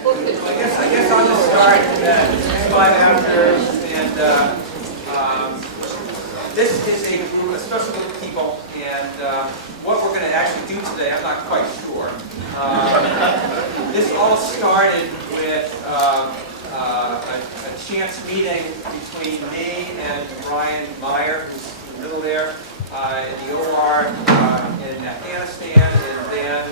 I guess I'll just start at 5 after, and this is a group, a special group of people, and what we're going to actually do today, I'm not quite sure. This all started with a chance meeting between me and Brian Meyer, who's in the middle there, in the OR in Afghanistan, and then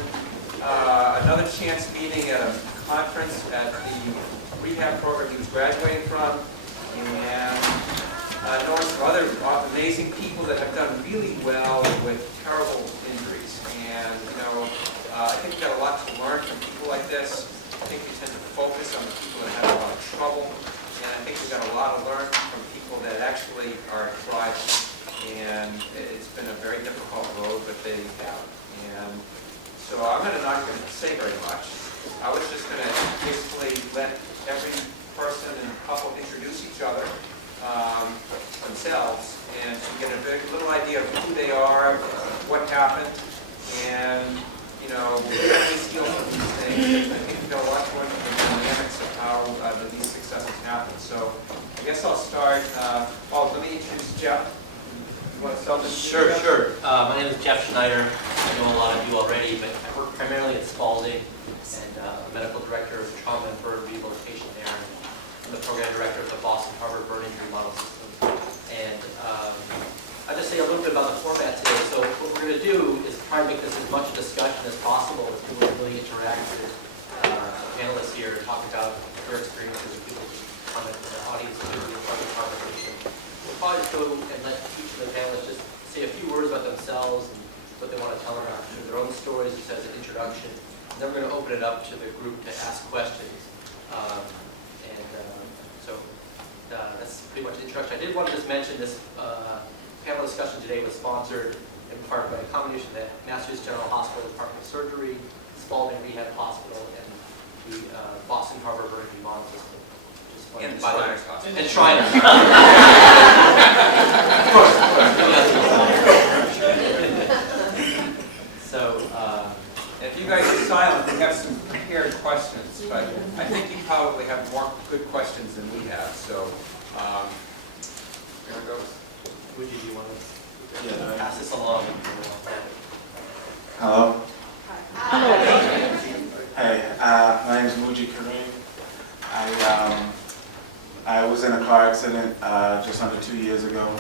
another chance meeting at a conference at the rehab program he was graduating from, and knowing some other amazing people that have done really well with terrible injuries. And I think we've got a lot to learn from people like this. I think we tend to focus on the people that have a lot of trouble, and I think we've got a lot to learn from people that actually are thriving. And it's been a very difficult road, but they have. And so I'm not going to say very much. I was just going to basically let every person and couple introduce each other themselves, and to get a very little idea of who they are, what happened, and how they heal from these things. I think we've got a lot to learn from the dynamics of how these successes happen. So I guess I'll start. Let me introduce Jeff. You want to start this? Sure. My name is Jeff Schneider. I know a lot of you already, but I work primarily at Spalding, and I'm medical director of trauma and burn rehabilitation there. I'm the program director of the Boston Harvard Burn Injury Model System. And I'll just say a little bit about the format today. So what we're going to do is try and make this as much a discussion as possible as people can really interact with panelists here and talk about their experiences, and people comment in the audience too, as part of the conversation. We'll probably just go and let each of the panelists just say a few words about themselves and what they want to tell about their own stories, just as an introduction. And then we're going to open it up to the group to ask questions. That's pretty much the introduction. I did want to just mention this panel discussion today was sponsored in part by a combination of the Massachusetts General Hospital Department of Surgery, Spalding Rehab Hospital, and the Boston Harvard Burn Injury Model System. And the Shriners Hospital. And Shriners. Of course. So, if you guys are silent, we have some prepared questions, but I think you probably have more good questions than we have. So, there it goes. Would you want to pass this along? Hello. Hey, my name is Muji Kareem. I was in a car accident just under 2 years ago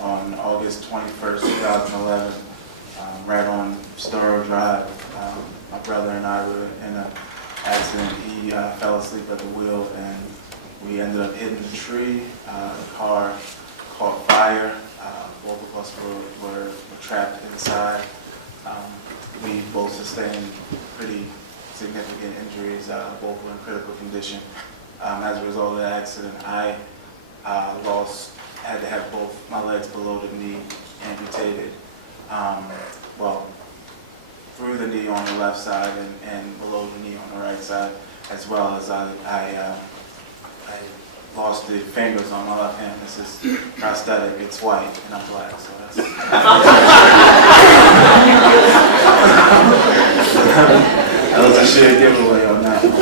on August 21st, 2011, right on Storrow Drive. My brother and I were in an accident. He fell asleep at the wheel, and we ended up hitting the tree. The car caught fire. Both of us were trapped inside. We both sustained pretty significant injuries. Both were in critical condition. As a result of the accident, I had to have both my legs below the knee amputated. Through the knee on the left side and below the knee on the right side, as well as I lost the fingers on my left hand. This is prosthetic. It's white, and I'm black, so that's... That was a sheer giveaway on that one.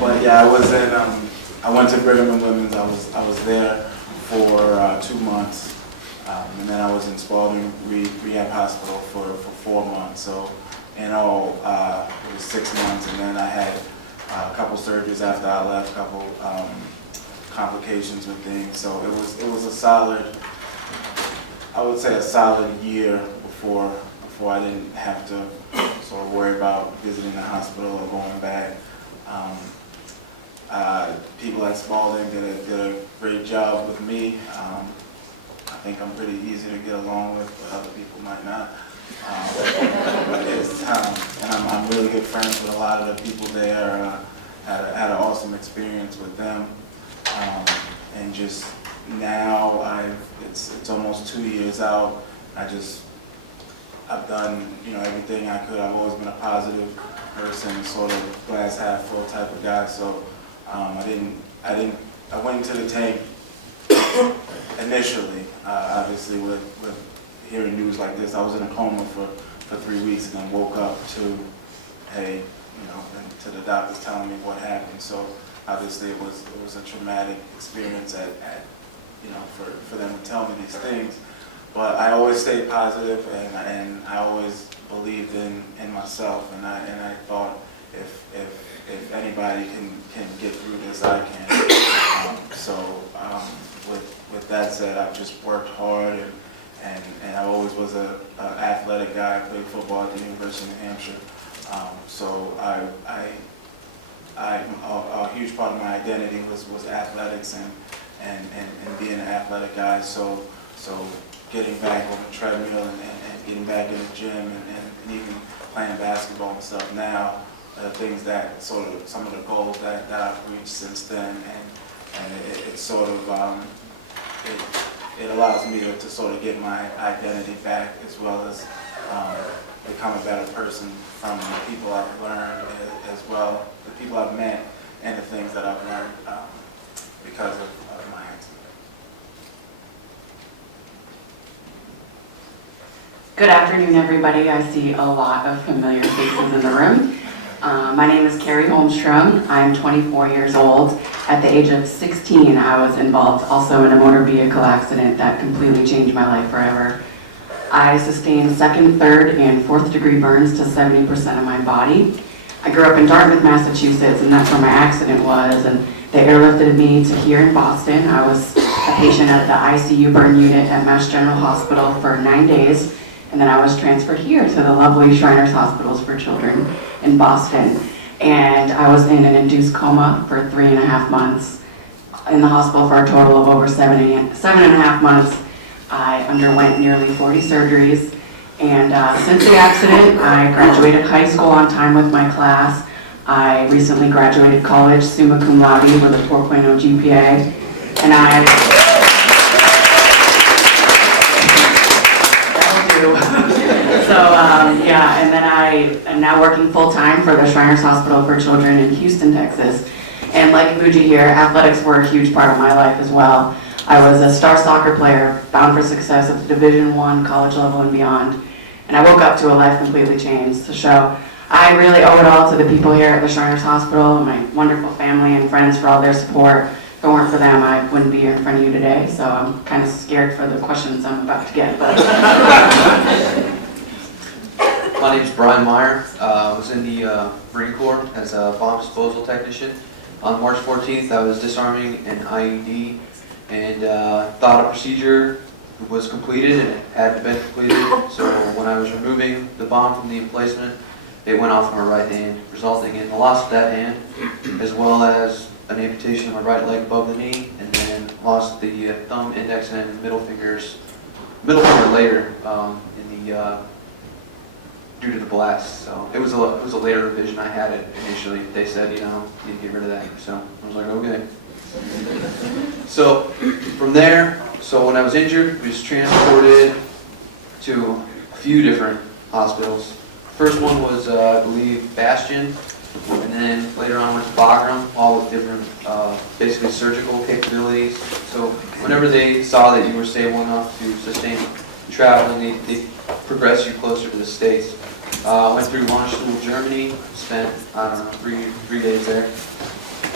But yeah, I went to Brigham and Women's. I was there for 2 months. And then I was in Spalding Rehab Hospital for 4 months. So in all, it was 6 months, and then I had a couple surgeries after I left, a couple complications with things. So it was a solid, I would say a solid year before I didn't have to sort of worry about visiting the hospital or going back. People at Spalding did a great job with me. I think I'm pretty easy to get along with, but other people might not. And I'm really good friends with a lot of the people there. Had an awesome experience with them, and just now it's almost 2 years out. I've done everything I could. I've always been a positive person, sort of glass half full type of guy. So I went into the tank initially, obviously with hearing news like this. I was in a coma for for 3 weeks and then woke up to, hey, and to the doctors telling me what happened. So obviously it was a traumatic experience for them to tell me these things. But I always stayed positive, and I always believed in myself, and I thought if anybody can get through this, I can. With that said, I've just worked hard, and I always was an athletic guy. I played football at the University of New Hampshire. A huge part of my identity was athletics and being an athletic guy. So getting back on the treadmill and getting back in the gym and even playing basketball and stuff now, things that some of the goals that I've reached since then, and it sort of it allows me to sort of get my identity back, as well as become a better person from the people I've learned, as well, the people I've met, and the things that I've learned because of my accident. Good afternoon, everybody. I see a lot of familiar faces in the room. My name is Carrie Holmstrom. I'm 24 years old. At the age of 16, I was involved also in a motor vehicle accident that completely changed my life forever. I sustained second, third, and fourth degree burns to 70% of my body. I grew up in Dartmouth, Massachusetts, and that's where my accident was. And they airlifted me to here in Boston. I was a patient at the ICU burn unit at Mass General Hospital for 9 days. And then I was transferred here to the lovely Shriners Hospitals for Children in Boston. And I was in an induced coma for 3.5 months. In the hospital for a total of over 7.5 months. I underwent nearly 40 surgeries. And since the accident, I graduated high school on time with my class. I recently graduated college summa cum laude with a 4.0 GPA. And and then I am now working full-time for the Shriners Hospital for Children in Houston, Texas. And like Muji here, athletics were a huge part of my life as well. I was a star soccer player, bound for success at the Division I, college level and beyond. And I woke up to a life completely changed. So I really owe it all to the people here at the Shriners Hospital and my wonderful family and friends for all their support. If it weren't for them, I wouldn't be here in front of you today. So I'm kind of scared for the questions I'm about to get. My name is Brian Meyer. I was in the Marine Corps as a bomb disposal technician. On March 14th, I was disarming an IED and thought a procedure was completed, and it hadn't been completed. So when I was removing the bomb from the emplacement, it went off my right hand, resulting in the loss of that hand, as well as an amputation of my right leg above the knee, and then lost the thumb, index, and middle finger later in the due to the blast. So it was a later revision. I had it initially. They said, you need to get rid of that. So I was like, okay. So from there, when I was injured, we was transported to a few different hospitals. First one was, I believe, Bastion, and then later on went to Bagram, all with different, basically surgical capabilities. So whenever they saw that you were stable enough to sustain traveling, they progressed you closer to the States. Went through Landstuhl, Germany, spent, 3 days there.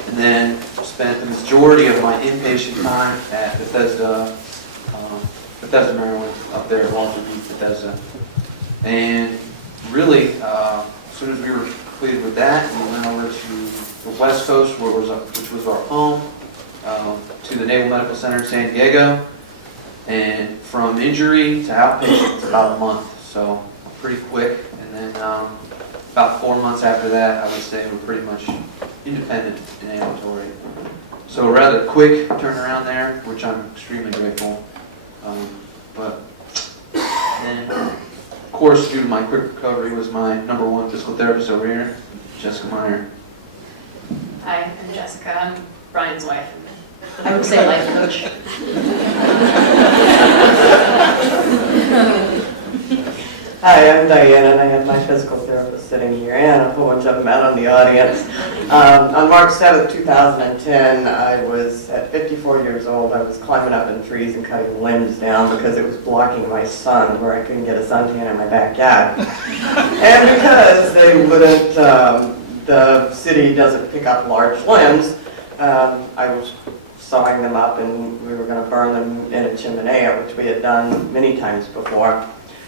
And then spent the majority of my inpatient time at Bethesda, Maryland, up there at Walter Reed, Bethesda. And really, as soon as we were completed with that, we went over to the West Coast, which was our home, to the Naval Medical Center in San Diego. And from injury to outpatient, it's about a month, so pretty quick. And then about 4 months after that, I would say we're pretty much independent and ambulatory. So a rather quick turnaround there, which I'm extremely grateful. But then, of course, due to my quick recovery, was my #1 physical therapist over here, Jessica Meyer. Hi, I'm Jessica. I'm Brian's wife. I would say life coach. Hi, I'm Diane, and I have my physical therapist sitting here, and a whole bunch of them out in the audience. On March 7th, 2010, I was at 54 years old. I was climbing up in trees and cutting limbs down because it was blocking my sun, where I couldn't get a suntan in my backyard. And because they wouldn't, the city doesn't pick up large limbs, I was sawing them up, and we were going to burn them in a chimenea, which we had done many times before.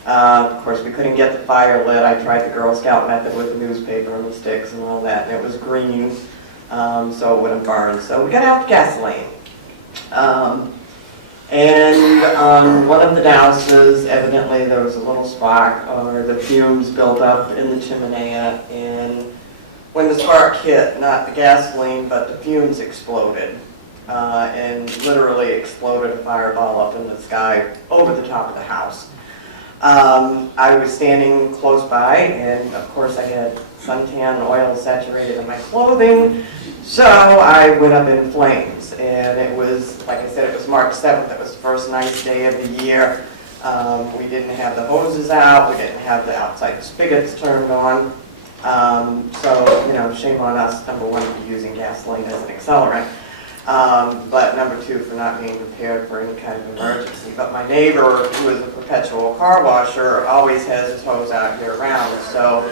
Of course, we couldn't get the fire lit. I tried the Girl Scout method with the newspaper and the sticks and all that, and it was green, so it wouldn't burn. So we got out gasoline. And on one of the douses, evidently there was a little spark, or the fumes built up in the chimenea, and when the spark hit, not the gasoline, but the fumes exploded, and literally exploded a fireball up in the sky over the top of the house. I was standing close by, and of course I had suntan oil saturated in my clothing, so I went up in flames. And it was, like I said, it was March 7th. It was the first nice day of the year. We didn't have the hoses out. We didn't have the outside spigots turned on. So, you know, shame on us, number one, for using gasoline as an accelerant. But number two, for not being prepared for any kind of emergency. But my neighbor, who is a perpetual car washer, always has his hose out here around. So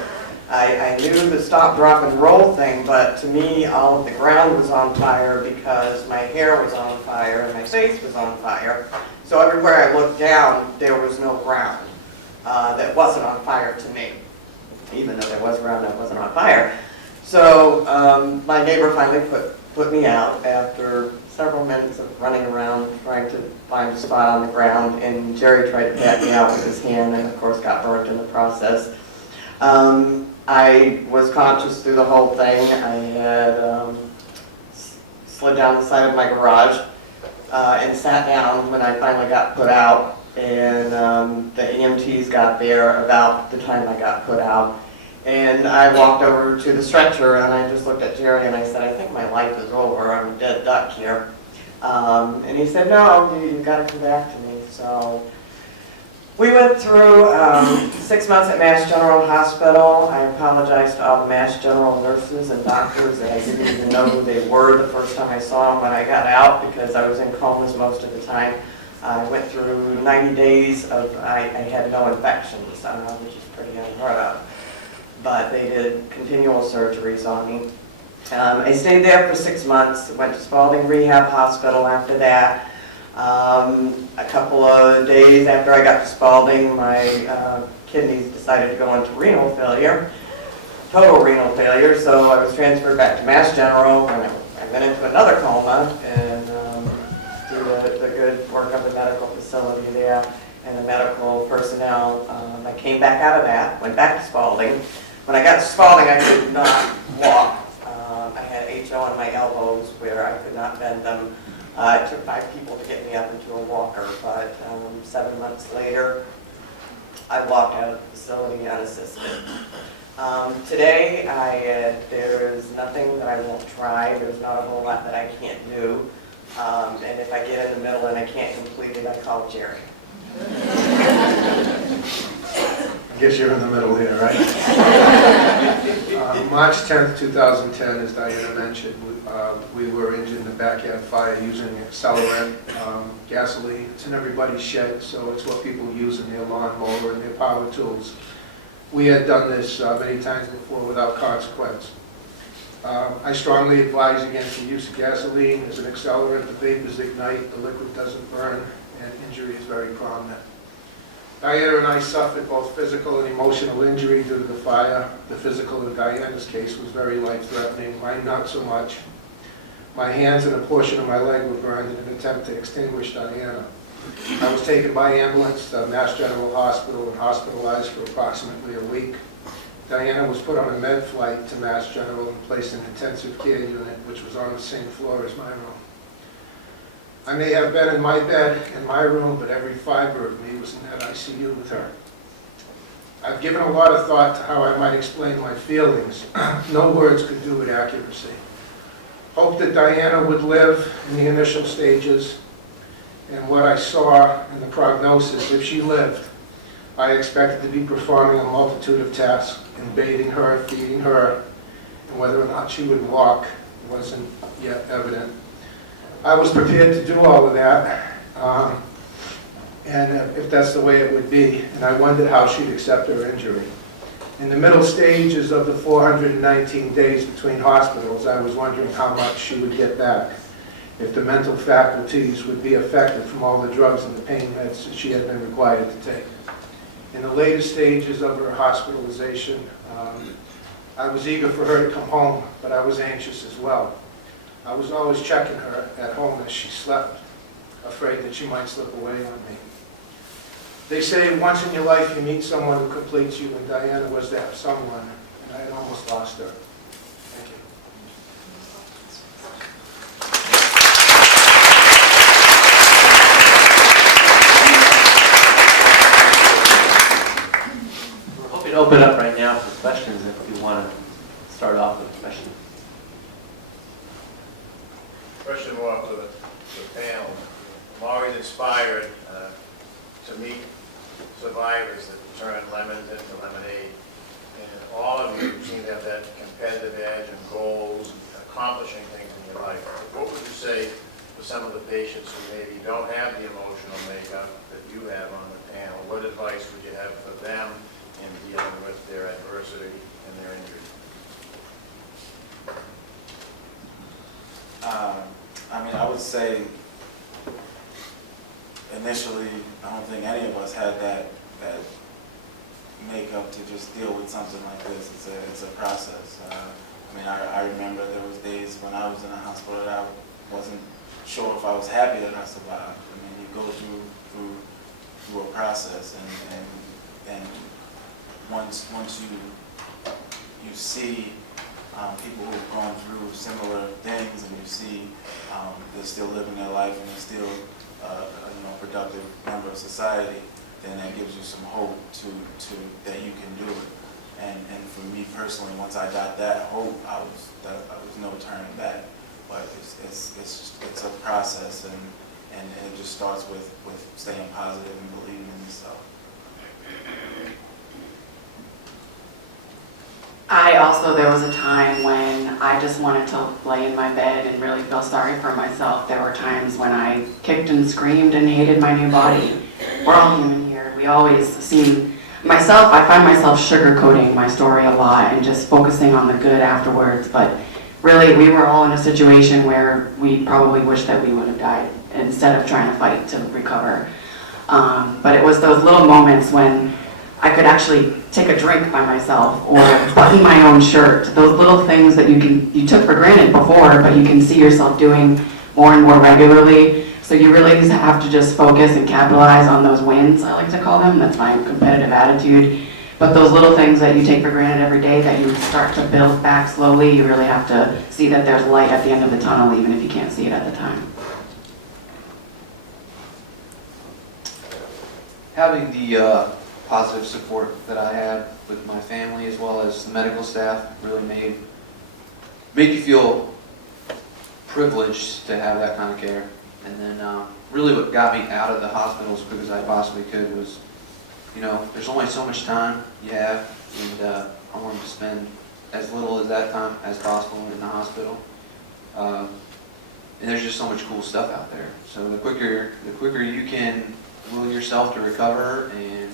I knew the stop, drop, and roll thing, but to me, all of the ground was on fire because my hair was on fire and my face was on fire. So everywhere I looked down, there was no ground that wasn't on fire to me, even though there was ground that wasn't on fire. So my neighbor finally put me out after several minutes of running around trying to find a spot on the ground, and Jerry tried to pat me out with his hand and of course got burnt in the process. I was conscious through the whole thing. I had slid down the side of my garage and sat down when I finally got put out, and the EMTs got there about the time I got put out. And I walked over to the stretcher, and I just looked at Jerry and I said, I think my life is over. I'm a dead duck here. And he said, no, you've got to come back to me. So we went through 6 months at Mass General Hospital. I apologize to all the Mass General nurses and doctors that I didn't even know who they were the first time I saw them when I got out, because I was in comas most of the time. I went through 90 days of, I had no infections, which is pretty unheard of. But they did continual surgeries on me. I stayed there for 6 months, went to Spalding Rehab Hospital after that. A couple of days after I got to Spalding, my kidneys decided to go into renal failure, total renal failure, so I was transferred back to Mass General, and I went into another coma, and through the good work of the medical facility there and the medical personnel, I came back out of that, went back to Spalding. When I got to Spalding, I could not walk. I had HO on my elbows where I could not bend them. It took 5 people to get me up into a walker, but 7 months later, I walked out of the facility unassisted. Today, there is nothing that I won't try. There's not a whole lot that I can't do. And if I get in the middle and I can't complete it, I call Jerry. I guess you're in the middle here, right? March 10th, 2010, as Diana mentioned, we were injured in the backyard fire using accelerant, gasoline. It's in everybody's shed, so it's what people use in their lawnmower and their power tools. We had done this many times before without consequence. I strongly advise against the use of gasoline as an accelerant. The vapors ignite, the liquid doesn't burn, and injury is very prominent. Diana and I suffered both physical and emotional injury due to the fire. The physical in Diana's case was very life-threatening, mine not so much. My hands and a portion of my leg were burned in an attempt to extinguish Diana. I was taken by ambulance to Mass General Hospital and hospitalized for approximately a week. Diana was put on a med flight to Mass General and placed in an intensive care unit, which was on the same floor as my room. I may have been in my bed in my room, but every fiber of me was in that ICU with her. I've given a lot of thought to how I might explain my feelings. No words could do with accuracy. Hope that Diana would live in the initial stages, and what I saw in the prognosis, if she lived, I expected to be performing a multitude of tasks, in bathing her, feeding her, and whether or not she would walk wasn't yet evident. I was prepared to do all of that, and if that's the way it would be, and I wondered how she'd accept her injury. In the middle stages of the 419 days between hospitals, I was wondering how much she would get back, if the mental faculties would be affected from all the drugs and the pain meds that she had been required to take. In the later stages of her hospitalization, I was eager for her to come home, but I was anxious as well. I was always checking her at home as she slept, afraid that she might slip away on me. They say once in your life you meet someone who completes you, and Diana was that someone, and I had almost lost her. Thank you. We're hoping to open up right now for questions if you want to start off with a question. Question more for the panel. I'm always inspired to meet survivors that turn lemons into lemonade. And all of you seem to have that competitive edge and goals and accomplishing things in your life. What would you say for some of the patients who maybe don't have the emotional makeup that you have on the panel? What advice would you have for them in dealing with their adversity and their injury? I mean, I would say initially, I don't think any of us had that makeup to just deal with something like this. It's a process. I mean, I remember there was days when I was in the hospital that I wasn't sure if I was happy that I survived. I mean, you go through a process, and once you see people who've gone through similar things, and you see they're still living their life and they're still productive member of society, then that gives you some hope to that you can do it. And for me personally, once I got that hope, I was no turning back. But it's a process, and it just starts with staying positive and believing in yourself. There was a time when I just wanted to lay in my bed and really feel sorry for myself. There were times when I kicked and screamed and hated my new body. We're all human here. We always seem, I find myself sugarcoating my story a lot and just focusing on the good afterwards. But really, we were all in a situation where we probably wish that we would have died instead of trying to fight to recover. But it was those little moments when I could actually take a drink by myself or button my own shirt. Those little things that you took for granted before, but you can see yourself doing more and more regularly. So you really have to just focus and capitalize on those wins, I like to call them. That's my competitive attitude. But those little things that you take for granted every day that you start to build back slowly, you really have to see that there's light at the end of the tunnel, even if you can't see it at the time. Having the positive support that I had with my family as well as the medical staff really made you feel privileged to have that kind of care. And then really what got me out of the hospital as quick as I possibly could was, there's only so much time you have, and I wanted to spend as little as that time as possible in the hospital. And there's just so much cool stuff out there. So the quicker you can will yourself to recover and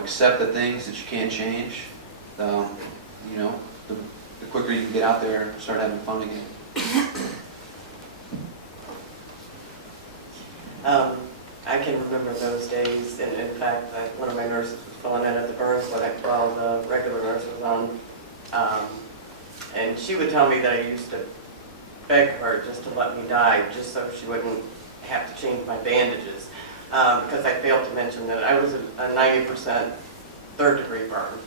accept the things that you can't change, the quicker you can get out there and start having fun again. I can remember those days, and in fact, one of my nurses was filling in at the burn clinic while the regular nurse was on, and she would tell me that I used to beg her just to let me die, just so she wouldn't have to change my bandages, because I failed to mention that I was a 90% third-degree burn.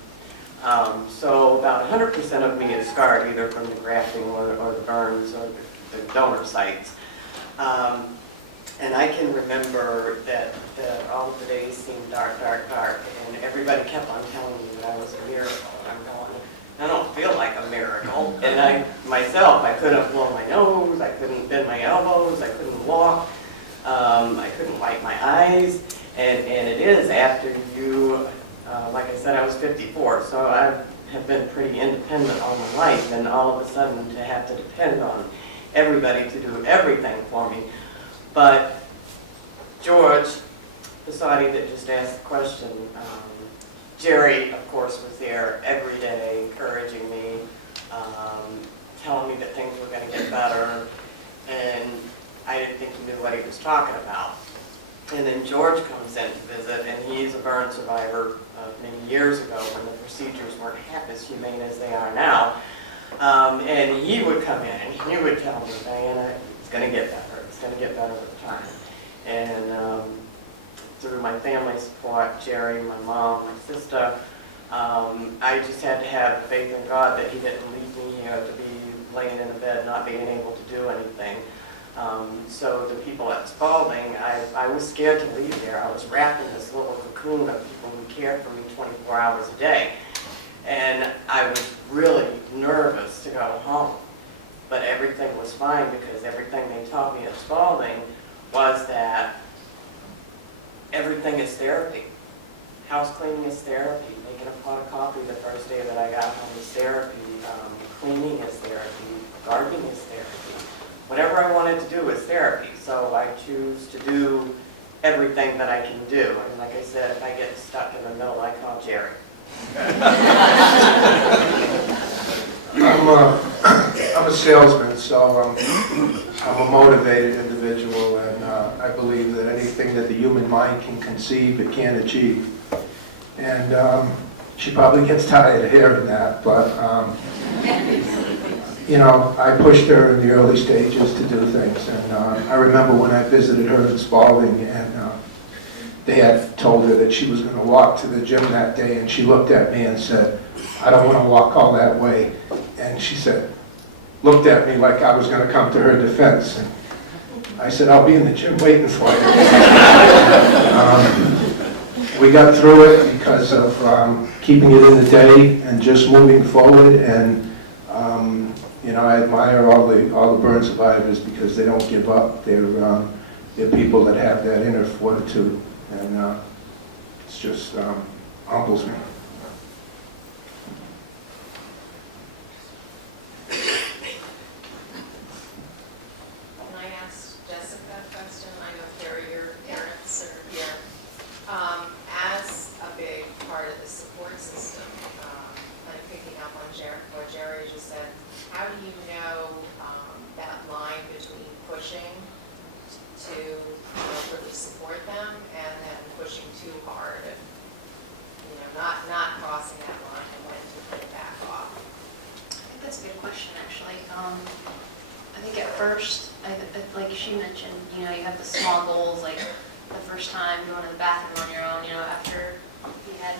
So about 100% of me is scarred, either from the grafting or the burns or the donor sites. And I can remember that all of the days seemed dark, dark, dark, and everybody kept on telling me that I was a miracle. And I'm going, I don't feel like a miracle. And I couldn't blow my nose, I couldn't bend my elbows, I couldn't walk, I couldn't wipe my eyes. And it is after you, like I said, I was 54, so I have been pretty independent all my life, and all of a sudden to have to depend on everybody to do everything for me. But George, Basati that just asked the question, Jerry, of course, was there every day encouraging me, telling me that things were going to get better, and I didn't think he knew what he was talking about. And then George comes in to visit, and he's a burn survivor many years ago when the procedures weren't half as humane as they are now. And he would come in and he would tell me, Diana, it's going to get better. It's going to get better with time. And through my family support, Jerry, my mom, my sister, I just had to have faith in God that he didn't leave me here to be laying in a bed not being able to do anything. So the people at Spalding, I was scared to leave there. I was wrapped in this little cocoon of people who cared for me 24 hours a day. And I was really nervous to go home. But everything was fine because everything they taught me at Spalding was that everything is therapy. House cleaning is therapy. Making a pot of coffee the first day that I got home is therapy. Cleaning is therapy. Gardening is therapy. Whatever I wanted to do is therapy. So I choose to do everything that I can do. And like I said, if I get stuck in the middle, I call Jerry. I'm a salesman, so I'm a motivated individual, and I believe that anything that the human mind can conceive, it can achieve. And she probably gets tired of hearing that, but you know, I pushed her in the early stages to do things, and I remember when I visited her in Spalding, and they had told her that she was going to walk to the gym that day, and she looked at me and said, I don't want to walk all that way. And she said, looked at me like I was going to come to her defense. And I said, I'll be in the gym waiting for you. We got through it because of keeping it in the day and just moving forward. And you know, I admire all the burn survivors because they don't give up. They're people that have that inner fortitude, and it's just humbles me. Can I ask Jessica a question? I know, Carrie, your parents are here. As a big part of the support system, kind of picking up on what Jerry just said, how do you know that line between pushing to really support them and then pushing too hard and not crossing that line and when to pull back off? I think that's a good question, actually. I think at first, like she mentioned, you have the small goals, like the first time going to the bathroom on your own, after he had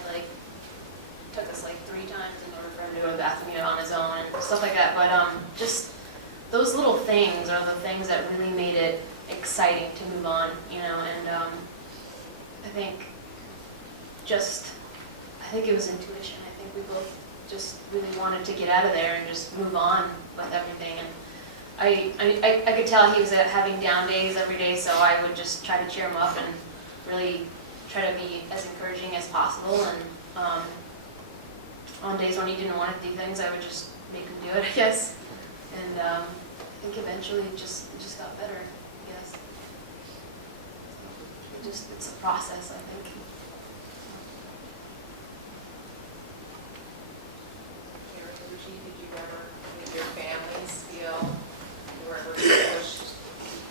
took us 3 times in order for him to go to the bathroom, on his own and stuff like that. But just those little things are the things that really made it exciting to move on, and I think it was intuition. I think we both just really wanted to get out of there and just move on with everything. And I could tell he was having down days every day, so I would just try to cheer him up and really try to be as encouraging as possible. And on days when he didn't want to do things, I would just make him do it, I guess. And I think eventually it just got better, I guess. It's a process, I think. Did you ever, did your families feel you were ever pushed?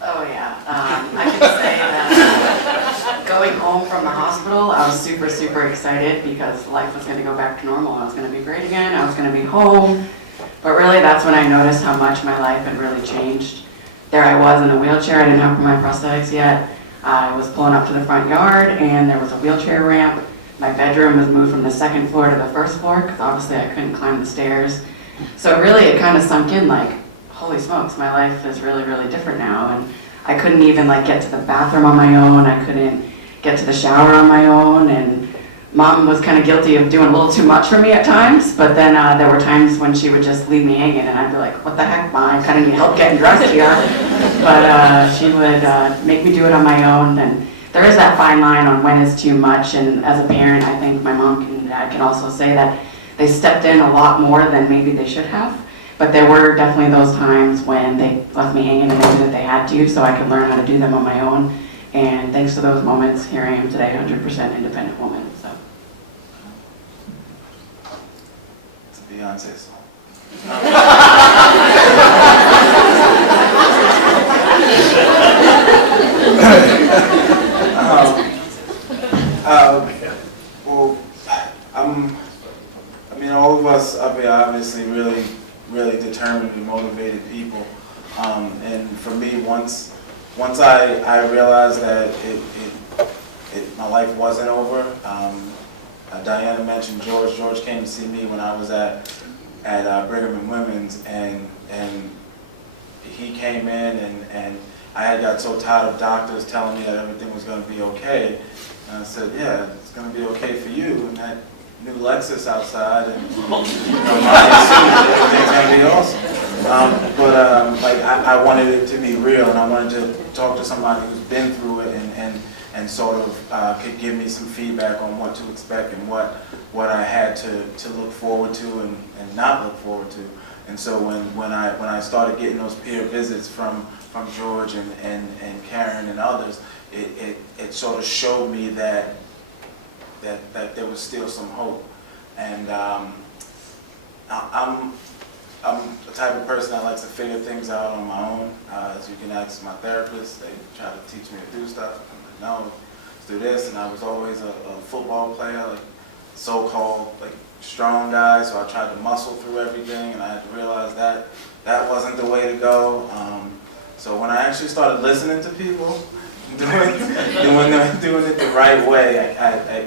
Oh yeah, I can say that going home from the hospital, I was super, super excited because life was going to go back to normal. I was going to be great again. I was going to be home. But really, that's when I noticed how much my life had really changed. There I was in a wheelchair. I didn't have my prosthetics yet. I was pulling up to the front yard, and there was a wheelchair ramp. My bedroom was moved from the 2nd floor to the 1st floor because obviously I couldn't climb the stairs. So really, it kind of sunk in holy smokes, my life is really, really different now. And I couldn't even get to the bathroom on my own. I couldn't get to the shower on my own. And Mom was kind of guilty of doing a little too much for me at times. But then there were times when she would just leave me hanging, and I'd be like, what the heck, Mom? I kind of need help getting dressed here. But she would make me do it on my own. And there is that fine line on when is too much, and as a parent, I think my mom and dad can also say that they stepped in a lot more than maybe they should have. But there were definitely those times when they left me hanging and knew that they had to, so I could learn how to do them on my own. And thanks to those moments, here I am today, 100% independent woman. So. It's a Beyonce song. Well, all of us up here obviously really determined and motivated people. And for me, once I realized that my life wasn't over, Diana mentioned George. George came to see me when I was at Brigham and Women's, and he came in, and I had got so tired of doctors telling me that everything was going to be okay. And I said, yeah, it's going to be okay for you. And that new Lexus outside, and everything's going to be awesome. I wanted it to be real, and I wanted to talk to somebody who's been through it and sort of could give me some feedback on what to expect and what I had to look forward to and not look forward to. And so when I started getting those peer visits from George and Karen and others, it sort of showed me that there was still some hope. And I'm the type of person that likes to figure things out on my own. As you can ask my therapist, they try to teach me to do stuff. I'm like, no, let's do this. And I was always a football player, like so-called like strong guy, so I tried to muscle through everything, and I had to realize that wasn't the way to go. So when I actually started listening to people, doing it the right way,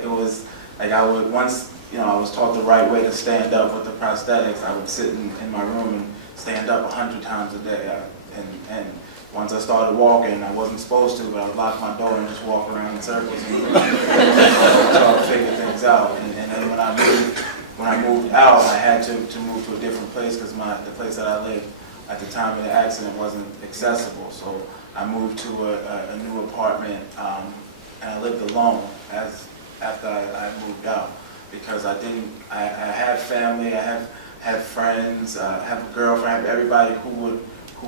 it was like I would once, I was taught the right way to stand up with the prosthetics. I would sit in my room and stand up 100 times a day. And once I started walking, I wasn't supposed to, but I would lock my door and just walk around in circles and try to figure things out. And then when I moved out, I had to move to a different place because the place that I lived at the time of the accident wasn't accessible. So I moved to a new apartment, and I lived alone after I moved out, because I have family, I have friends, I have a girlfriend, I have everybody who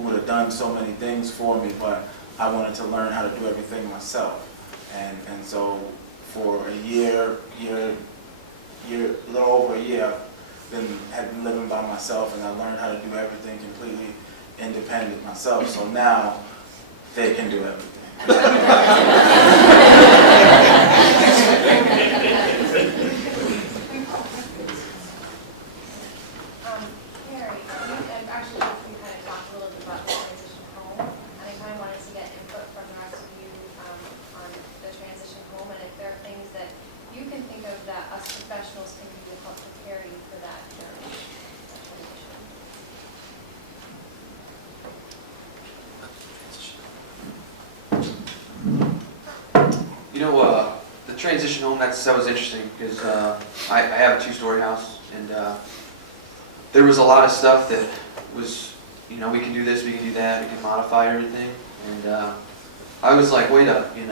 would have done so many things for me, but I wanted to learn how to do everything myself. And so for a little over a year, had been living by myself, and I learned how to do everything completely independent myself. So now they can do everything. Mary, actually, we kind of talked a little bit about the transition home, and I kind of wanted to get input from the rest of you on the transition home, and if there are things that you can think of that us professionals can do to help prepare you for that journey, that transition. The transition home, that was interesting, because I have a two-story house, and there was a lot of stuff that was, we can do this, we can do that, we can modify everything, and I was like, wait up, we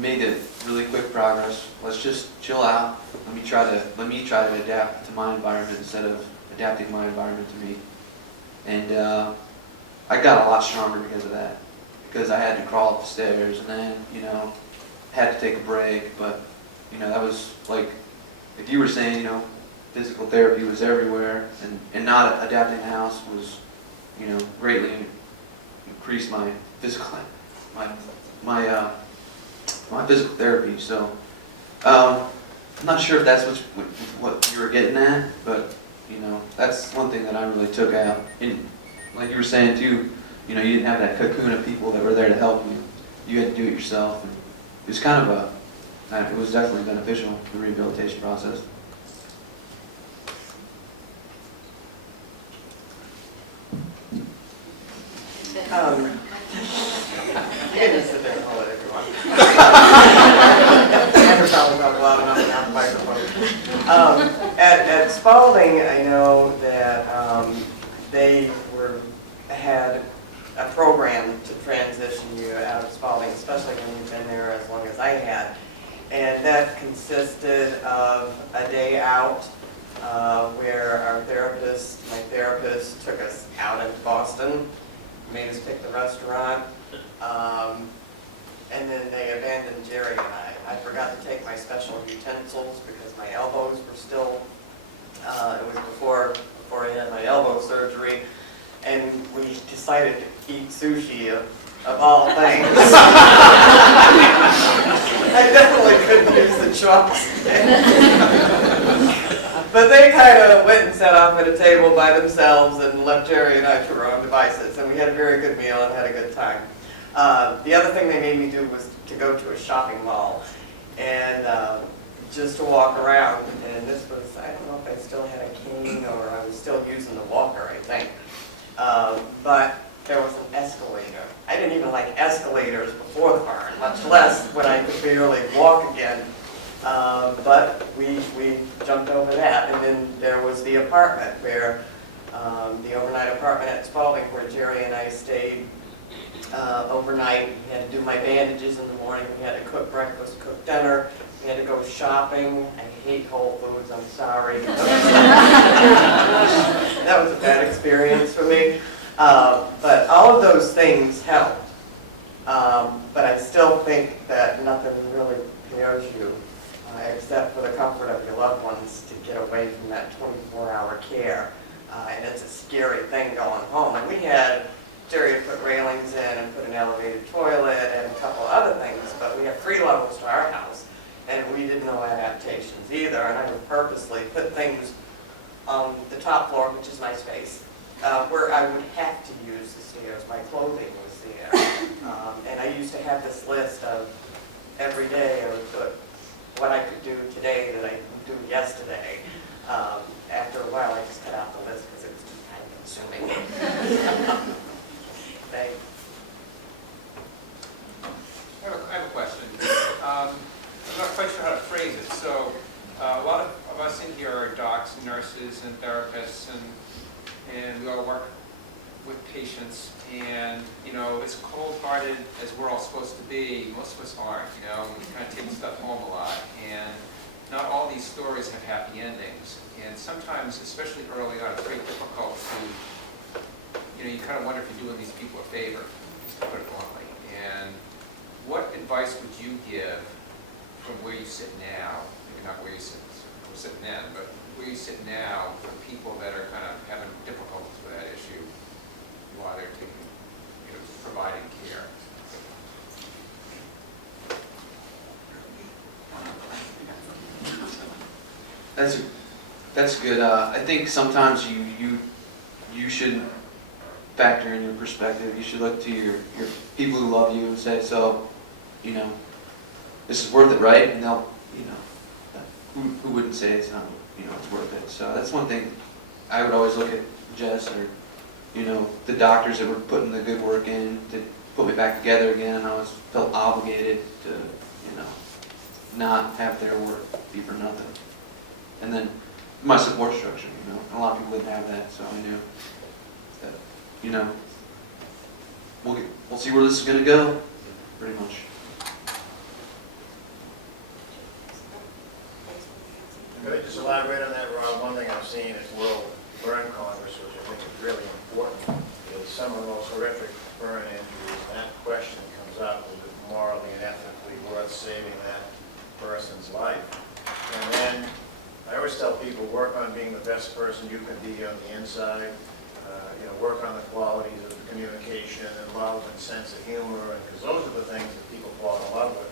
made it really quick progress. Let's just chill out. Let me try to adapt to my environment instead of adapting my environment to me. And I got a lot stronger because of that, because I had to crawl up the stairs, and then had to take a break. But that was like you were saying, physical therapy was everywhere, and not adapting the house was greatly increased my physical my physical therapy. So I'm not sure if that's what you were getting at, but that's one thing that I really took out. And like you were saying too, you didn't have that cocoon of people that were there to help you. You had to do it yourself, and it was kind of it was definitely beneficial, the rehabilitation process. You can just sit there and hold it if you want. Andrew probably talked loud enough without the microphone. At Spalding, I know that they had a program to transition you out of Spalding, especially when you've been there as long as as I had. And that consisted of a day out where my therapist took us out into Boston, made us pick the restaurant, and then they abandoned Jerry and I. I forgot to take my special utensils because my elbows were still, it was before I had my elbow surgery, and we decided to eat sushi of all things. I definitely couldn't use the chopstick. But they kind of went and sat off at a table by themselves and left Jerry and I to our own devices, and we had a very good meal and had a good time. The other thing they made me do was to go to a shopping mall and just to walk around, and this was, I don't know if I still had a cane or I was still using the walker, I think. But there was an escalator. I didn't even like escalators before the burn, much less when I could barely walk again. But we jumped over that, and then there was the apartment where, the overnight apartment at Spalding where Jerry and I stayed overnight. We had to do my bandages in the morning, we had to cook breakfast, cook dinner, we had to go shopping. I hate Whole Foods, I'm sorry. That was a bad experience for me. But all of those things helped. But I still think that nothing really prepares you, except for the comfort of your loved ones, to get away from that 24-hour care. And it's a scary thing going home. And we had, Jerry had put railings in and put an elevated toilet and a couple other things, but we have 3 levels to our house. And we did no adaptations either, and I would purposely put things on the top floor, which is my space, where I would have to use the stairs. My clothing was there. And I used to have this list of every day of what I could do today that I didn't do yesterday. After a while, I just cut out the list because it was too time-consuming. Thanks. I have a question. I'm not quite sure how to phrase it. So a lot of us in here are docs and nurses and therapists, and we all work with patients. And, you know, as cold-hearted as we're all supposed to be, most of us aren't, you know. We kind of take stuff home a lot. And not all these stories have happy endings. And sometimes, especially early on, it's very difficult to, you know, you kind of wonder if you're doing these people a favor, just to put it bluntly. And what advice would you give from where you sit now, maybe not where you sit, we're sitting then, but where you sit now for people that are kind of having difficulties with that issue while they're taking, you know, providing care? That's good. I think sometimes you should factor in your perspective. You should look to your people who love you and say, so, you know, this is worth it, right? And they'll, you know, who wouldn't say it's not, you know, it's worth it. So that's one thing I would always look at Jess or, you know, the doctors that were putting the good work in to put me back together again. I always felt obligated to, you know, not have their work be for nothing. And then my support structure, you know, a lot of people didn't have that, so I knew that, you know, we'll see where this is going to go, pretty much. Could I just elaborate on that, Rob? One thing I've seen at World Burn Congress, which I think is really important, is some of the most horrific burn injuries. That question comes up, is it morally and ethically worth saving that person's life? And then I always tell people, work on being the best person you can be on the inside. You know, work on the qualities of communication and love and sense of humor, because those are the things that people fall in love with.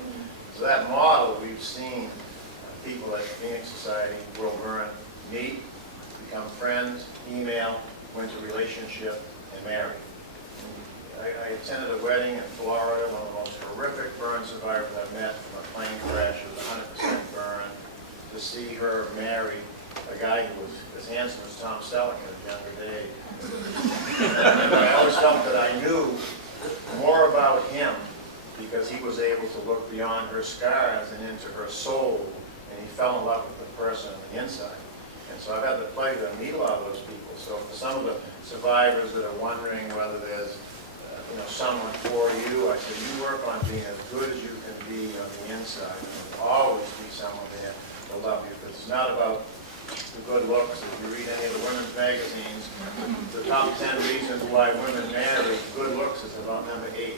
So that model we've seen people at Phoenix Society, World Burn, meet, become friends, email, went to relationship, and marry. I attended a wedding in Florida, one of the most horrific burn survivors I've met from a plane crash. It was 100% burn. To see her marry a guy who was as handsome as Tom Selleck in his younger days. I always felt that I knew more about him because he was able to look beyond her scars and into her soul, and he fell in love with the person on the inside. And so I've had the pleasure to meet a lot of those people. So for some of the survivors that are wondering whether there's you know, someone for you, I said, you work on being as good as you can be on the why women marry, good looks is about number 8.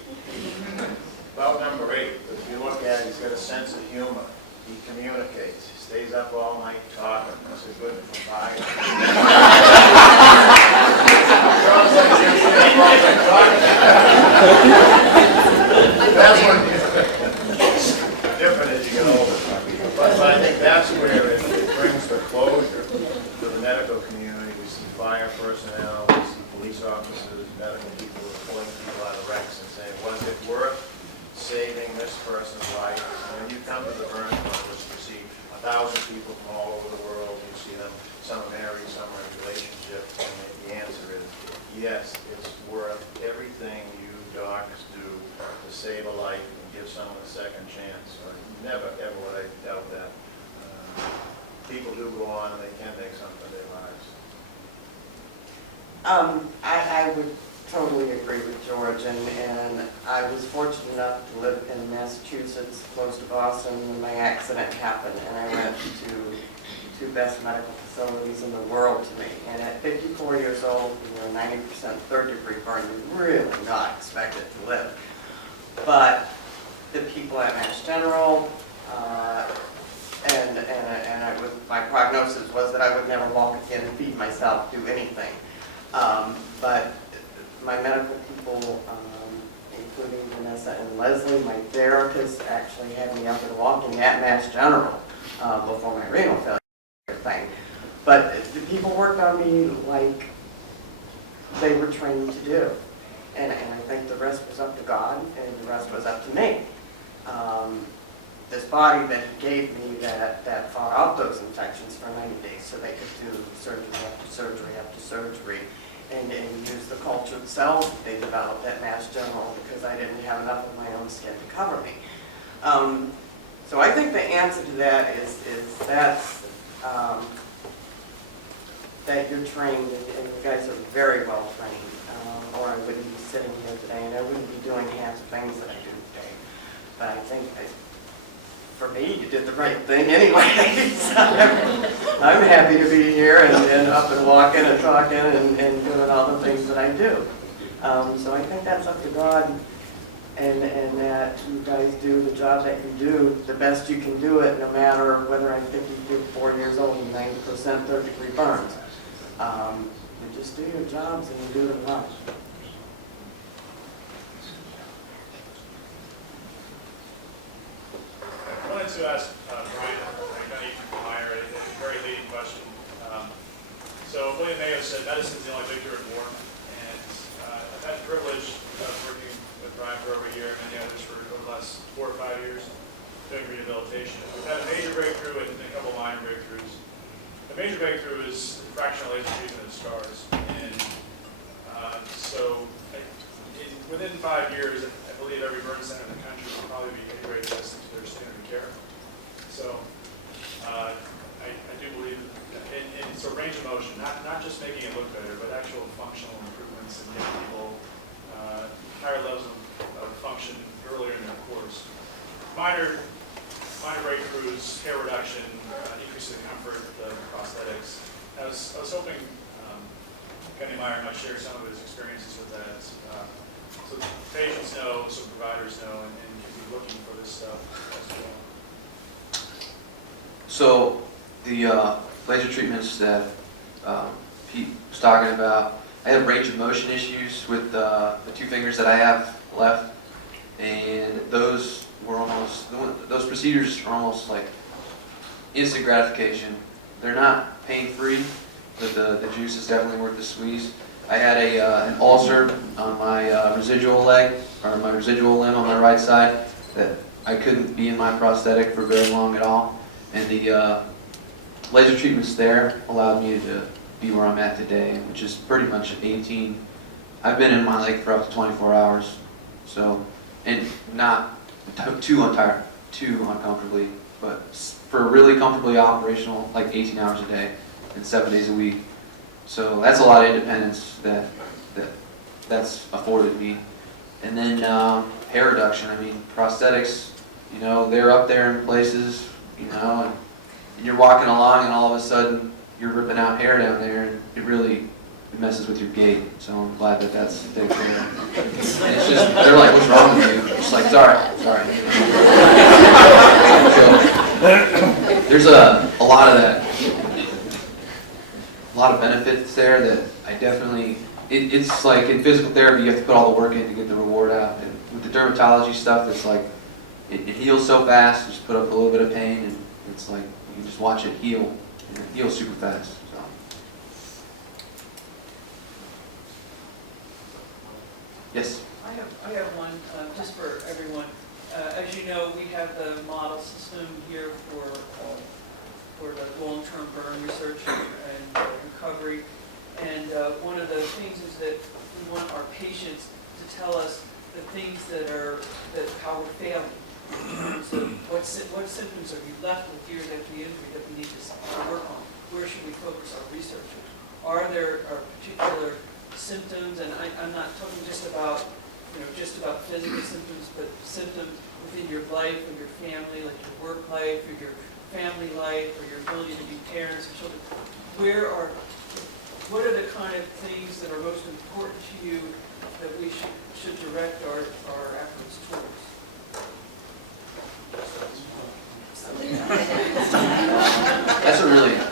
About number 8, if you look at it, he's got a sense of humor. He communicates. He stays up all night talking. This is good for fire. That's what different as you get older. But I think that's where it brings the closure to the medical community. We see fire personnel, we see police officers, medical people who are pulling people out of wrecks and saying, was it worth saving this person's life? And when you come to the burn conference, you see 1,000 people from all over the world. You see them, some are married, some are in relationships, and the answer is yes, it's worth everything you docs do to save a life and give someone a second chance. Or never, ever would I doubt that. People do go on and they can make something of their lives. I would totally agree with George, and I was fortunate enough to live in Massachusetts, close to Boston, when my accident happened, and I went to the 2 best medical facilities in the world to me. And at 54 years old, 90% third-degree burn, you're really not expected to live. But the people at Mass General, my prognosis was that I would never walk again and feed myself, do anything. But my medical people, including Vanessa and Leslie, my therapist, actually had me up and walking at Mass General before my renal failure thing. But the people worked on me like they were trained to do. And I think the rest was up to God, and the rest was up to me. This body that he gave me that fought out those infections for 90 days so they could do surgery after surgery after surgery and use the cultured cells that they developed at Mass General because I didn't have enough of my own skin to cover me. So I think the answer to that is that you're trained, and you guys are very well trained, or I wouldn't be sitting here today, and I wouldn't be doing half the things that I do today. But I think for me, you did the right thing anyway. So I'm happy to be here and up and walking and talking and doing all the things that I do. So I think that's up to God, and that you guys do the job that you do the best you can do it, no matter whether I'm 54 years old and 90% third-degree burns. You just do your jobs and you do them well. I wanted to ask Brian, Meyer, a very leading question. So William Mayo said medicine is the only victor in war, and I've had the privilege of working with Brian for over a year and many others for over the last 4 or 5 years doing rehabilitation. We've had a major breakthrough and a couple minor breakthroughs. The major breakthrough is fractional laser treatment of scars, and within 5 years, I believe every burn center in the country will probably be integrated this into their standard of care. So I do believe in sort of range of motion, not just making it look better, but actual functional improvements and getting people higher levels of function earlier in their course. Minor breakthroughs, hair reduction, increase in comfort, the prosthetics. I was hoping Kenny Meyer might share some of his experiences with that. So patients know, so providers know, and can be looking for this stuff as well. So the laser treatments that Pete was talking about, I have range of motion issues with the 2 fingers that I have left, and those procedures are almost like instant gratification. They're not pain-free, but the juice is definitely worth the squeeze. I had an ulcer on my residual leg, or my residual limb on my right side, that I couldn't be in my prosthetic for very long at all. And the laser treatments there allowed me to be where I'm at today, which is pretty much 18. I've been in my leg for up to 24 hours, so, and not too uncomfortably, but for really comfortably operational, like 18 hours a day and 7 days a week. So that's a lot of independence that's afforded me. And then hair reduction. I mean, prosthetics, they're up there in places, and you're walking along and all of a sudden you're ripping out hair down there, and it really it messes with your gait. So I'm glad that that's taken care of. And it's just, they're like, what's wrong with you? It's like, sorry. So, there's a lot of that, a lot of benefits there that I definitely, it's like in physical therapy, you have to put all the work in to get the reward out. And with the dermatology stuff, it's like, it heals so fast, just put up a little bit of pain, and it's like, you can just watch it heal, and it heals super fast. So. Yes? I have one, just for everyone. As you know, we have the model system here for the long-term burn research and recovery. And one of the things is that we want our patients to tell us the things that how we're failing. So what symptoms are you left with years after the injury that we need to work on? Where should we focus our research? Are there particular symptoms, and I'm not talking just about physical symptoms, but symptoms within your life or your family, like your work life or your family life or your ability to be parents of children. What are the kind of things that are most important to you that we should direct our efforts towards?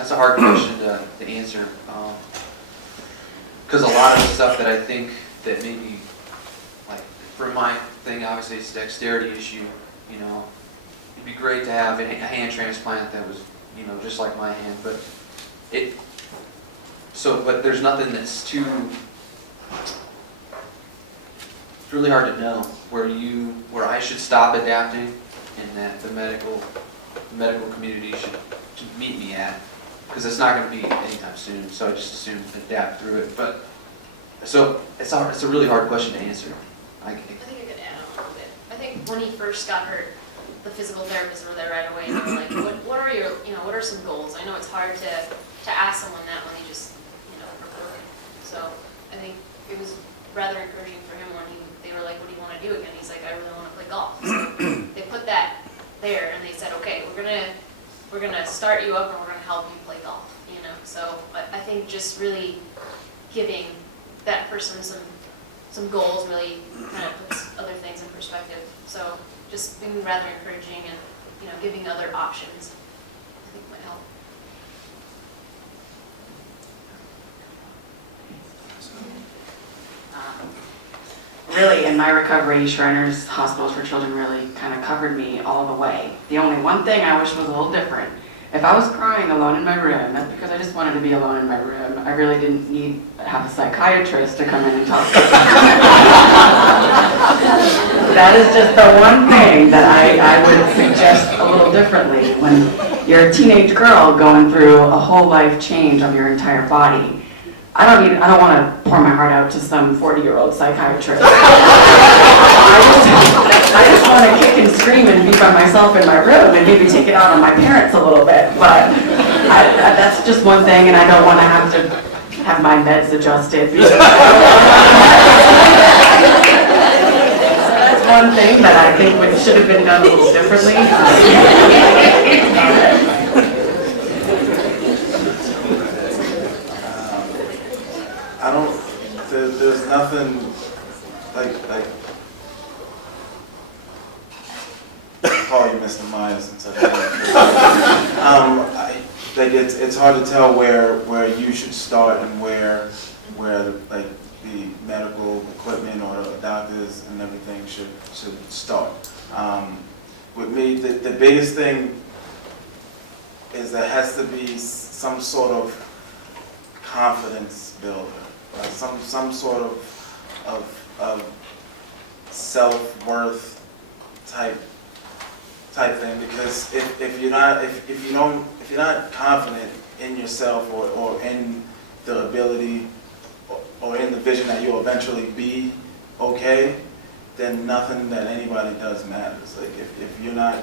That's a hard question to answer. Because a lot of the stuff that I think that maybe, like for my thing, obviously it's a dexterity issue. You know, it'd be great to have a hand transplant that was, you know, just like my hand, but but there's nothing that's too. It's really hard to know where I should stop adapting, and that the medical community should meet me at, because it's not going to be anytime soon. So I just assume adapt through it. But so it's a really hard question to answer. I think I could add on a little bit. I think when he first got hurt, the physical therapists were there right away and they were like, what are your, what are some goals? I know it's hard to ask someone that when they just, broken. So I think it was rather encouraging for him when they were like, what do you want to do again? He's like, I really want to play golf. So they put that there and they said, okay, we're gonna start you up and we're gonna help you play golf. So I think just really giving that person some goals really kind of puts other things in perspective. So just being rather encouraging and giving other options, I think might help. Really, in my recovery, Shriners Hospitals for Children really kind of covered me all the way. The only one thing I wish was a little different. If I was crying alone in my room, that's because I just wanted to be alone in my room. I really didn't need to have a psychiatrist to come in and talk to me. That is just the one thing that I would suggest a little differently. When you're a teenage girl going through a whole life change of your entire body, I don't want to pour my heart out to some 40-year-old psychiatrist. I just want to kick and scream and be by myself in my room and maybe take it out on my parents a little bit. But that's just one thing, and I don't want to have my meds adjusted. So that's one thing that I think should have been done a little differently. There's nothing like call you Mr. Myers since it's hard to tell where you should start and where like the medical equipment or the doctors and everything should start. With me, the biggest thing is there has to be some sort of confidence builder. Some sort of self-worth type thing, because if you're not confident in yourself or in the ability or in the vision that you'll eventually be okay, then nothing that anybody does matters. Like if you're not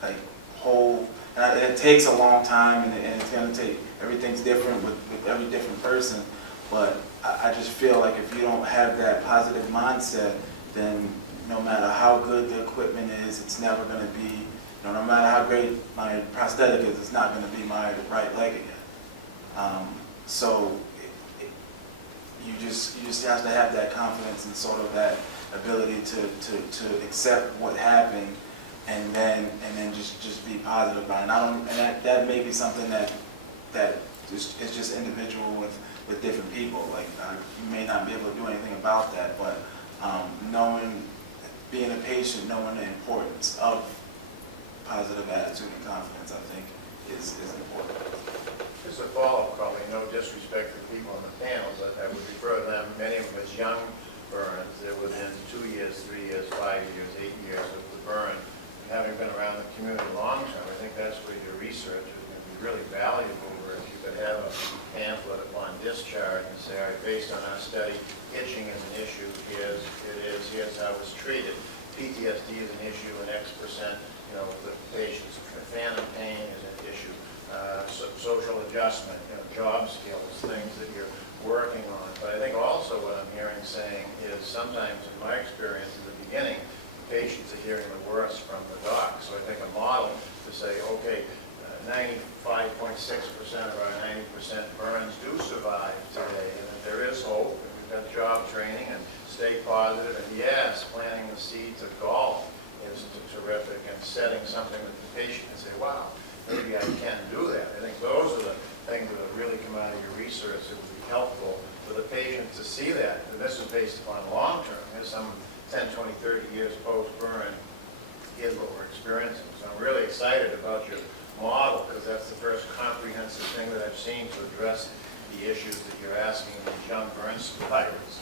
like whole. And it takes a long time, and it's going to take, everything's different with every different person, but I just feel like if you don't have that positive mindset, then no matter how good the equipment is, it's never going to be, no matter how great my prosthetic is, it's not going to be my right leg again. So you just have to have that confidence and sort of that ability to accept what happened, and then just be positive about it. And that may be something that is just individual with different people. Like you may not be able to do anything about that, but being a patient, knowing the importance of positive attitude and confidence, I think, is important. Just a follow-up comment, no disrespect to the people on the panels, I would refer to them, many of them as young burns. They're within 2 years, 3 years, 5 years, 8 years of the burn. Having been around the community long term, I think that's where your research is going to be really valuable, where if you could have a pamphlet upon discharge and say, all right, based on our study, itching is an issue, here's how it's treated. PTSD is an issue, and X%, the patient's phantom pain is an issue. Social adjustment, job skills, things that you're working on. But I think also what I'm hearing saying is sometimes, in my experience in the beginning, patients are hearing the worst from the doc. So I think a model to say, okay, 95.6% of our 90% burns do survive today, and that there is hope, and we've got job training, and stay positive, and yes, planting the seeds of golf is terrific, and setting something with the patient and say, wow, maybe I can do that. I think those are the things that have really come out of your research that would be helpful for the patient to see that. And this is based upon long term. There's some 10, 20, 30 years post-burn, here's what we're experiencing. So I'm really excited about your model, because that's the first comprehensive thing that I've seen to address the issues that you're asking these young burn survivors.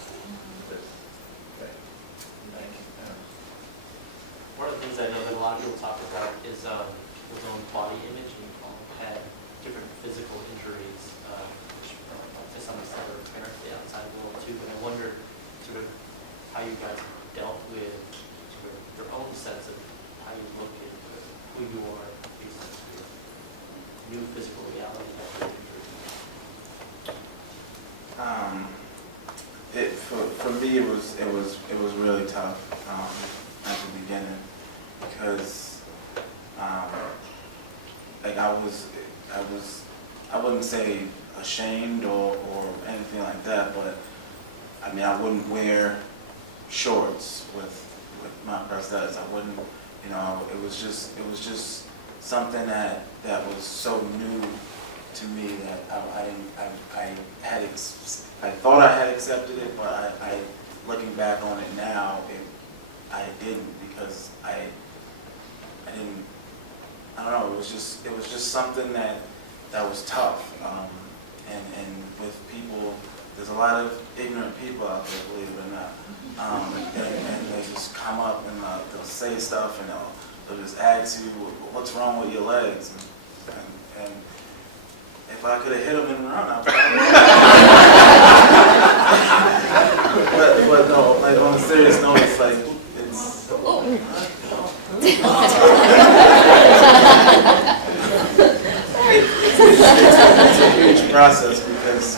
One of the things I know that a lot of people talk about is his own body image, and Paul had different physical injuries, which to some extent are apparent to the outside world too. But I wondered sort of how you guys dealt with sort of your own sense of how you look at who you are based on your new physical reality of your injury. For me, it was really tough at the beginning, because like I wouldn't say ashamed or anything like that, but I mean, I wouldn't wear shorts with my prosthetics. I wouldn't, it was just something that was so new to me that I thought I had accepted it, but I looking back on it now, I didn't, because I don't know, it was just something that was tough, and with people, there's a lot of ignorant people out there, believe it or not, and they just come up and they'll say stuff, and they'll just ask you, what's wrong with your legs, and if I could have hit them in the run, I probably but no, like on a serious note, it's like, it's a huge process, because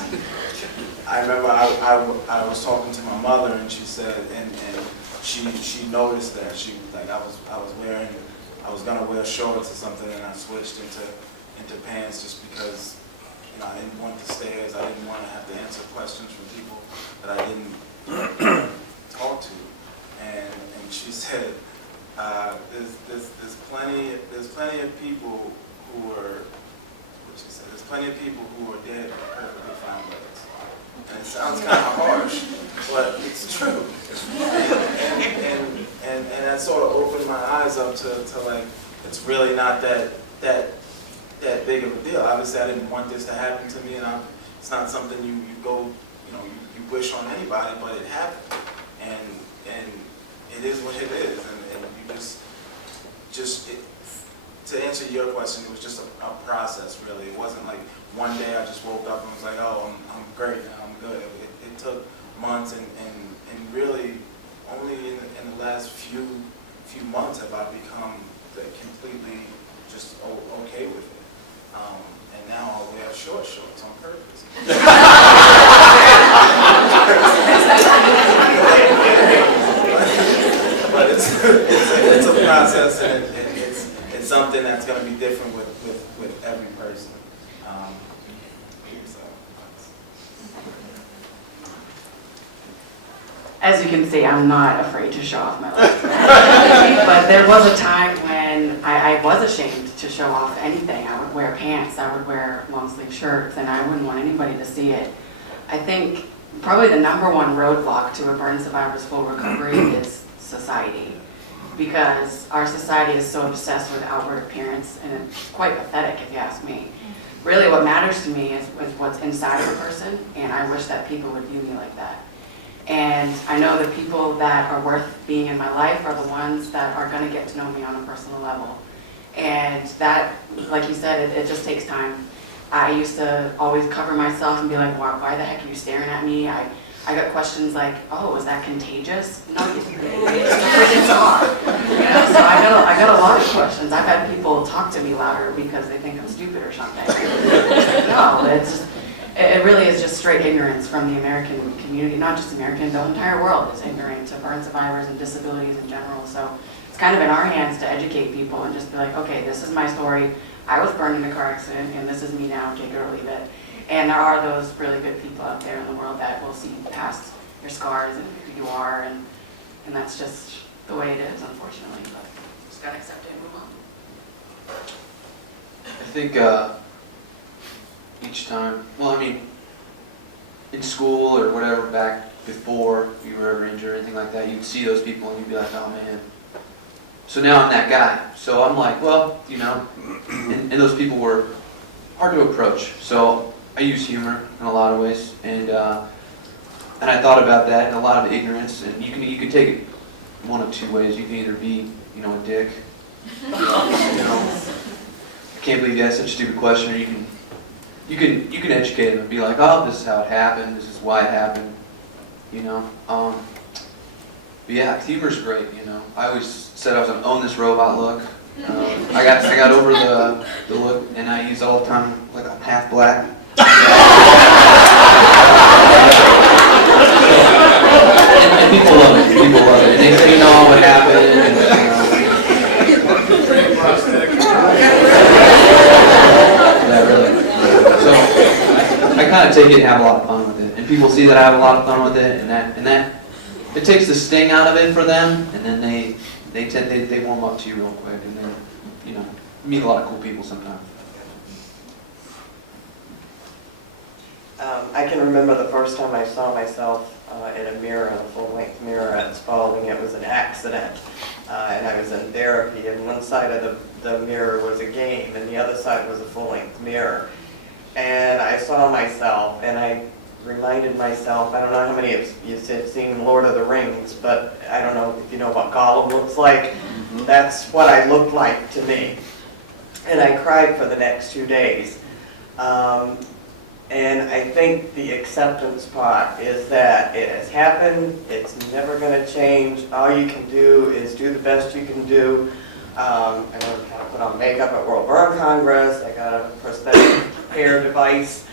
I remember I was talking to my mother, and she said, and she noticed that she like I was gonna wear shorts or something, and I switched into pants just because I didn't want the stares. I didn't want to have to answer questions from people that I didn't talk to, and she said, there's plenty of people who are, what she said, there's plenty of people who are dead with perfectly fine legs. And it sounds kind of harsh, but it's true. And that sort of opened my eyes up to like, it's really not that big of a deal. Obviously, I didn't want this to happen to me, and it's not something you go, you wish on anybody, but it happened, and it is what it is, and you just to answer your question, it was just a process, really. It wasn't like one day I just woke up and was like, oh, I'm great now, I'm good. It took months, and really only in the last few months have I become completely just okay with it. And now I'll wear shorts on purpose. But it's a process, and it's something that's going to be different with every person. So As you can see, I'm not afraid to show off my life. But there was a time when I was ashamed to show off anything. I would wear pants, I would wear long sleeve shirts, and I wouldn't want anybody to see it. I think probably the number one roadblock to a burn survivor's full recovery is society. Because our society is so obsessed with outward appearance, and it's quite pathetic if you ask me. Really what matters to me is what's inside of a person, and I wish that people would view me like that. And I know the people that are worth being in my life are the ones that are going to get to know me on a personal level. And that, like you said, it just takes time. I used to always cover myself and be like, why the heck are you staring at me? I got questions like, oh, is that contagious? No, it's not. You know, so I got a lot of questions. I've had people talk to me louder because they think I'm stupid or something. No, it really is just straight ignorance from the American community, not just American, the entire world is ignorant to burn survivors and disabilities in general. So it's kind of in our hands to educate people and just be like, okay, this is my story. I was burned in a car accident, and this is me now, take it or leave it. And there are those really good people out there in the world that will see past your scars and who you are, and that's just the way it is, unfortunately. But just gotta accept it and move on. I think each time, well, I mean, in school or whatever, back before you were ever injured or anything like that, you'd see those people and you'd be like, oh man. So now I'm that guy. So I'm like, well, you know, and those people were hard to approach. So I use humor in a lot of ways, and I thought about that and a lot of ignorance. And you can take it one of two ways. You can either be, you know, a dick. You know, I can't believe you asked such a stupid question. Or you can educate them and be like, oh, this is how it happened. This is why it happened. You know. But yeah, humor's great. You know, I always said I was gonna own this robot look. I got over the look, and I use all the time like I'm half black. And people love it. People love it. And they say, you know what happened. And, yeah, really. So I kind of take it and have a lot of fun with it, and people see that I have a lot of fun with it, and that it takes the sting out of it for them, and then they warm up to you real quick, and then you know meet a lot of cool people sometimes. I can remember the first time I saw myself in a mirror, in a full-length mirror at Spalding. It was an accident, and I was in therapy, and one side of the mirror was a game, and the other side was a full-length mirror. And I saw myself, and I reminded myself, I don't know how many of you have seen Lord of the Rings, but I don't know if you know what Gollum looks like. Mm-hmm. That's what I looked like to me. And I cried for the next 2 days. And I think the acceptance part is that it has happened, it's never going to change. All you can do is do the best you can do. I learned how to put on makeup at World Burn Congress. I got a prosthetic hair device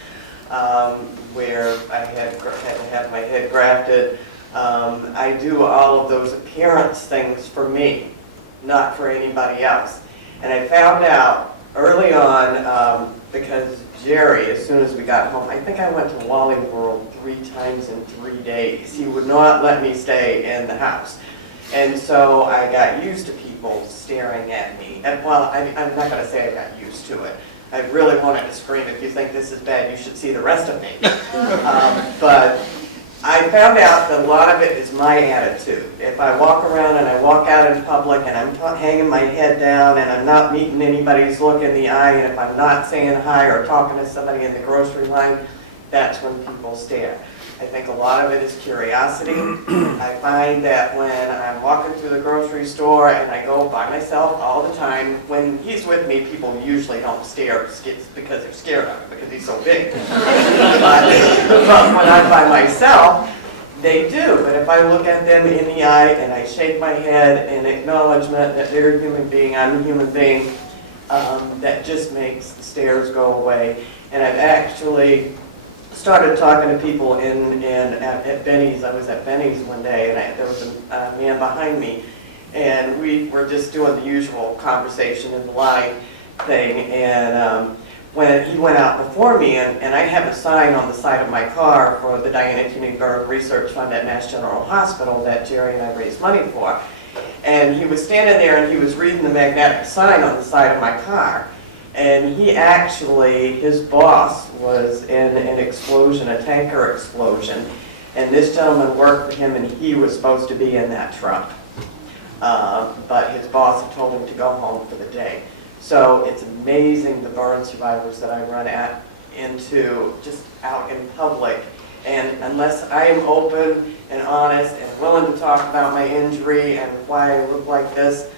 where I had to have my head grafted. I do all of those appearance things for me, not for anybody else. And I found out early on, because Jerry, as soon as we got home, I think I went to Wally World 3 times in 3 days. He would not let me stay in the house. And so I got used to people staring at me. And well, I'm not going to say I got used to it. I really wanted to scream, if you think this is bad, you should see the rest of me. But I found out that a lot of it is my attitude. If I walk around and I walk out in public and I'm hanging my head down and I'm not meeting anybody's look in the eye, and if I'm not saying hi or talking to somebody in the grocery line, that's when people stare. I think a lot of it is curiosity. I find that when I'm walking through the grocery store, and I go by myself all the time, when he's with me, people usually don't stare because they're scared of him, because he's so big. but when I'm by myself, they do. But if I look at them in the eye and I shake my head in acknowledgement that they're a human being, I'm a human being, that just makes the stares go away. And I've actually started talking to people at Benny's. I was at Benny's one day, and there was a man behind me, and we were just doing the usual conversation in the line thing, and when he went out before me, and I have a sign on the side of my car for the Diana Cuny Burn Research Fund at Mass General Hospital that Jerry and I raised money for. And he was standing there and he was reading the magnetic sign on the side of my car. And he actually, his boss was in an explosion, a tanker explosion. And this gentleman worked for him and he was supposed to be in that truck. But his boss had told him to go home for the day. So it's amazing the burn survivors that I run into just out in public. And unless I am open and honest and willing to talk about my injury and why I look like this,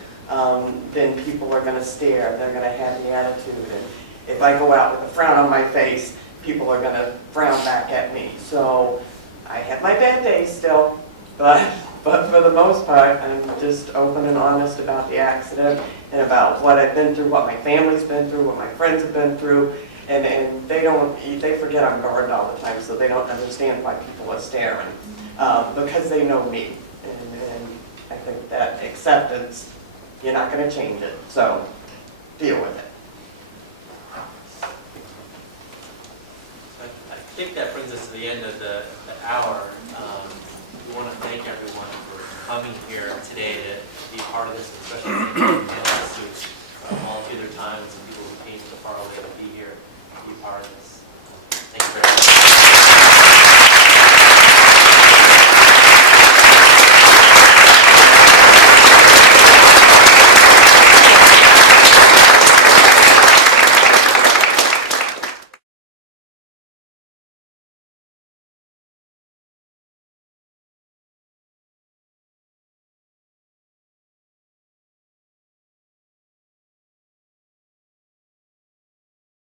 then people are going to stare. They're going to have the attitude. And if I go out with a frown on my face, people are going to frown back at me. So I have my bad days still, but for the most part, I'm just open and honest about the accident and about what I've been through, what my family's been through, what my friends have been through. And they forget I'm burned all the time, so they don't understand why people are staring, because they know me. And I think that acceptance, you're not going to change it, so deal with it. I think that brings us to the end of the hour. We want to thank everyone for coming here today to be part of this, especially panelists who volunteer their times and people who came so far away to be here, to be part of this. Thank you very much.